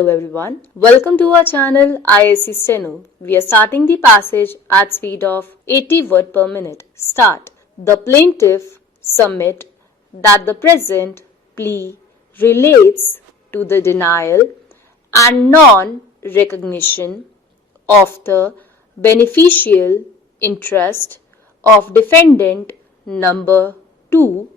Hello everyone, welcome to our channel ISC Steno. We are starting the passage at speed of 80 words per minute. Start. The plaintiff submit that the present plea relates to the denial and non-recognition of the beneficial interest of defendant number 2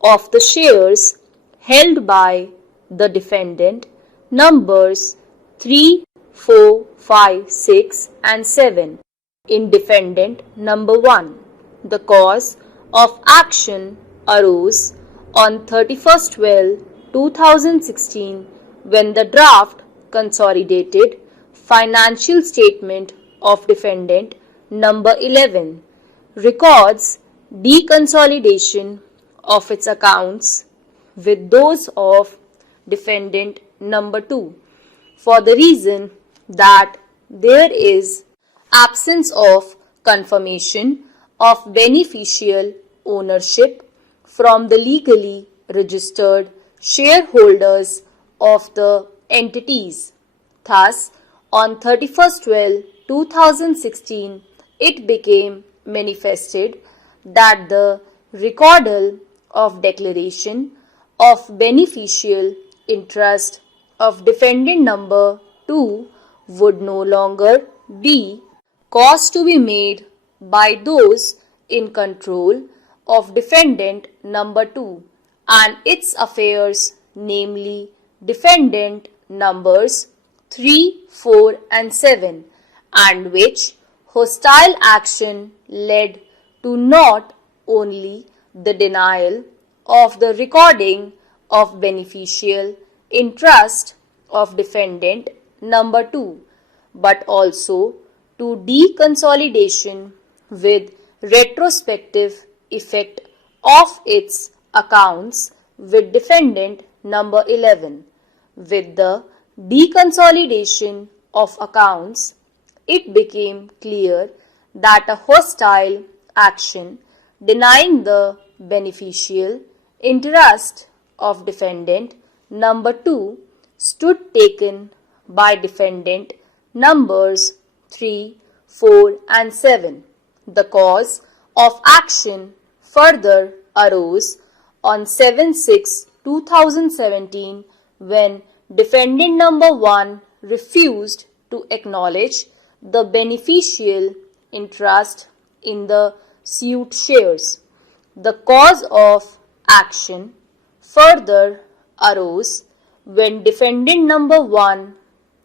of the shares held by the defendant numbers 3, 4, 5, 6 and 7 in defendant number 1. The cause of action arose on 31st/12/2016 when the draft consolidated financial statement of defendant number 11 records deconsolidation of its accounts with those of defendant number 2 for the reason that there is absence of confirmation of beneficial ownership from the legally registered shareholders of the entities. Thus, on 31st/12/2016, it became manifested that the recordal of declaration of beneficial interest of defendant number 2 would no longer be caused to be made by those in control of defendant number 2 and its affairs, namely defendant numbers 3, 4 and 7, and which hostile action led to not only the denial of the recording of beneficial interest of defendant number 2 but also to deconsolidation with retrospective effect of its accounts with defendant number 11. With the deconsolidation of accounts, it became clear that a hostile action denying the beneficial interest of defendant number 2 stood taken by defendant numbers 3, 4 and 7. The cause of action further arose on 7/6/2017 when defendant number 1 refused to acknowledge the beneficial interest in the suit shares. The cause of action further arose when defendant number 1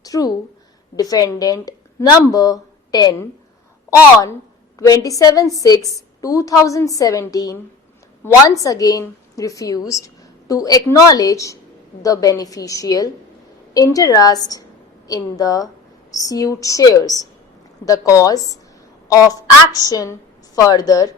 through defendant number 10 on 27/6/2017 once again refused to acknowledge the beneficial interest in the suit shares. The cause of action further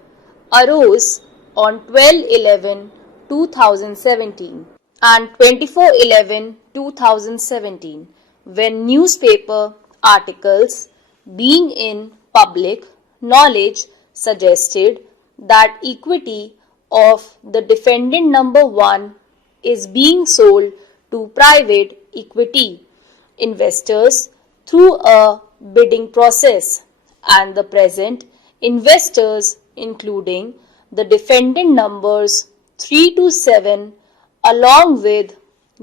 arose on 12/11/2017 and 24/11/2017 when newspaper articles being in public knowledge suggested that equity of the defendant number 1 is being sold to private equity investors through a bidding process, and the present investors, including the defendant numbers 3 to 7 along with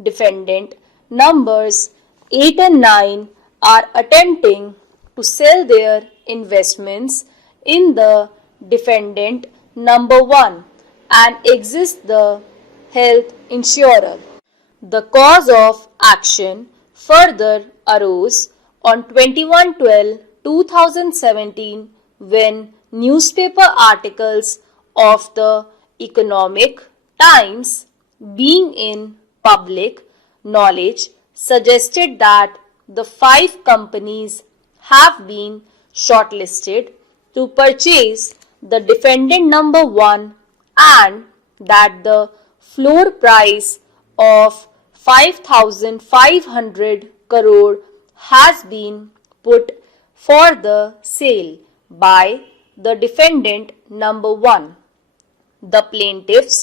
defendant numbers 8 and 9, are attempting to sell their investments in the defendant number 1 and exist the health insurer. The cause of action further arose on 21/12/2017 when newspaper articles of the Economic Times being in public knowledge suggested that the 5 companies have been shortlisted to purchase the defendant number 1 and that the floor price of 5,500 crore has been put for the sale by the defendant number 1. The plaintiffs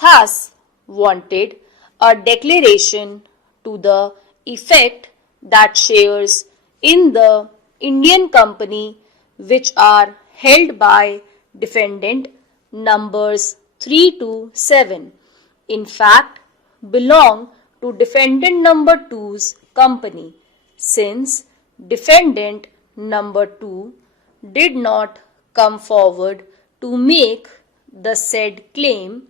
thus wanted a declaration to the effect that shares in the Indian company which are held by defendant numbers 3 to 7 in fact belong to defendant number 2's company, since defendant number 2 did not come forward to make the said claim.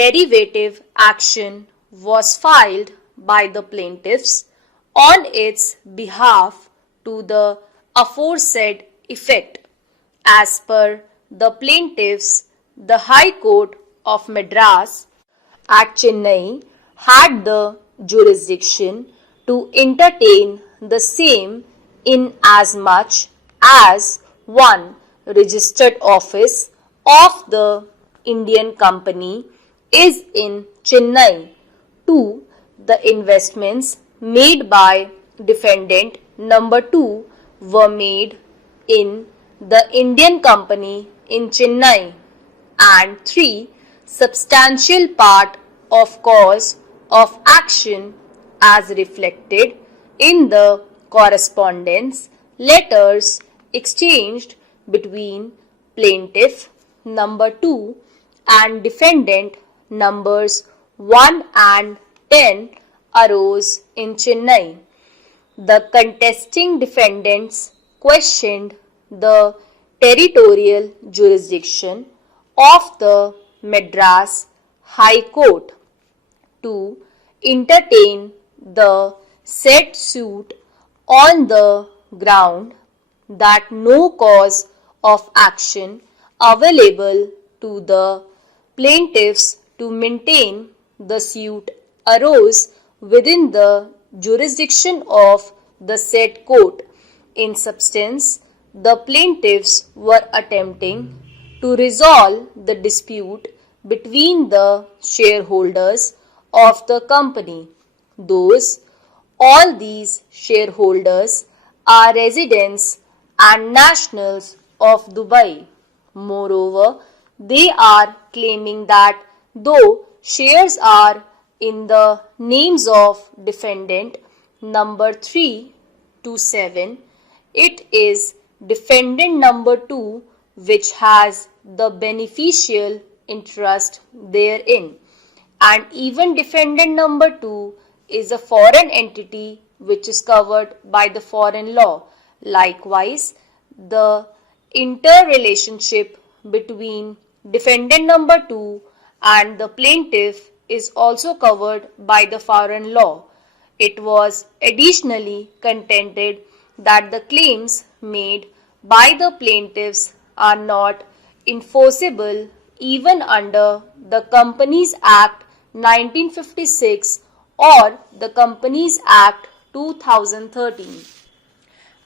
Derivative action was filed by the plaintiffs on its behalf to the aforesaid effect. As per the plaintiffs, the High Court of Madras at Chennai had the jurisdiction to entertain the same in as much as 1. Registered office of the Indian company is in Chennai. 2. The investments made by defendant number 2 were made in the Indian company in Chennai. And 3. Substantial part of cause of action as reflected in the correspondence letters exchanged between plaintiff number 2 and defendant numbers 1 and 10 arose in Chennai. The contesting defendants questioned the territorial jurisdiction of the Madras High Court to entertain the said suit on the ground that no cause of action available to the plaintiffs to maintain the suit arose within the jurisdiction of the said court. In substance, the plaintiffs were attempting to resolve the dispute between the shareholders of the company. All these shareholders are residents and nationals of Dubai. Moreover, they are claiming that though shares are in the names of defendant number 3 to 7, it is defendant number 2 which has the beneficial interest therein, and even defendant number 2 is a foreign entity which is covered by the foreign law. Likewise, the interrelationship between defendant number 2 and the plaintiff is also covered by the foreign law. It was additionally contended that the claims made by the plaintiffs are not enforceable even under the Companies Act 1956 or the Companies Act 2013.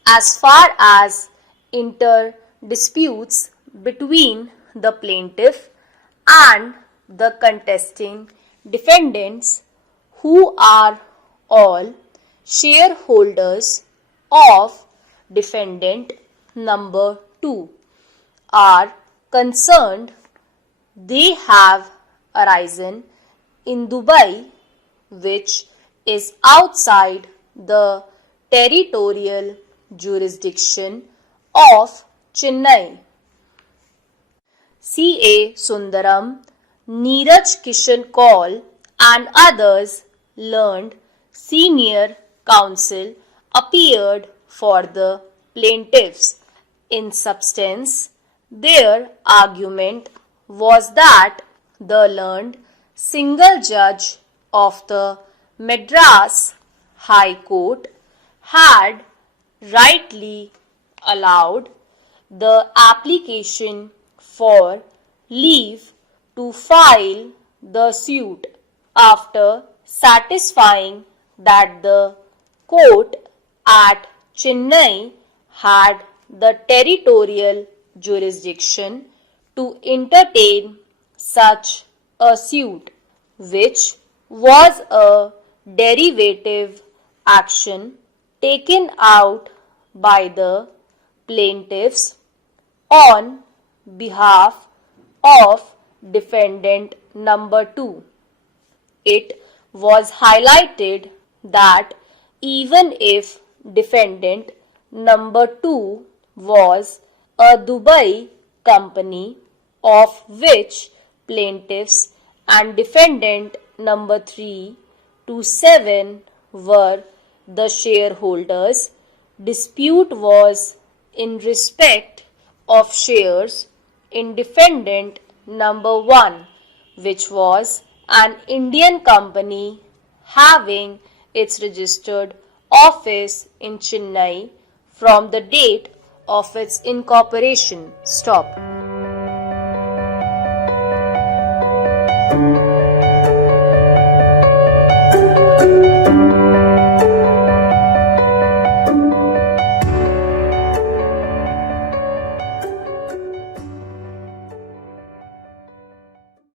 As far as inter disputes between the plaintiff and the contesting defendants, who are all shareholders of defendant number 2, are concerned, they have arisen in Dubai, which is outside the territorial jurisdiction of Chennai. C.A. Sundaram, Neeraj Kishan Kaul and others learned senior counsel appeared for the plaintiffs. In substance, their argument was that the learned single judge of the Madras High Court had rightly allowed the application for leave to file the suit after satisfying that the court at Chennai had the territorial jurisdiction to entertain such a suit, which was a derivative action taken out by the plaintiffs on behalf of defendant number 2. It was highlighted that even if defendant number 2 was a Dubai company of which plaintiffs and defendant number 3 to 7 were the shareholders. Dispute was in respect of shares in defendant number 1, which was an Indian company having its registered office in Chennai from the date of its incorporation. Stop.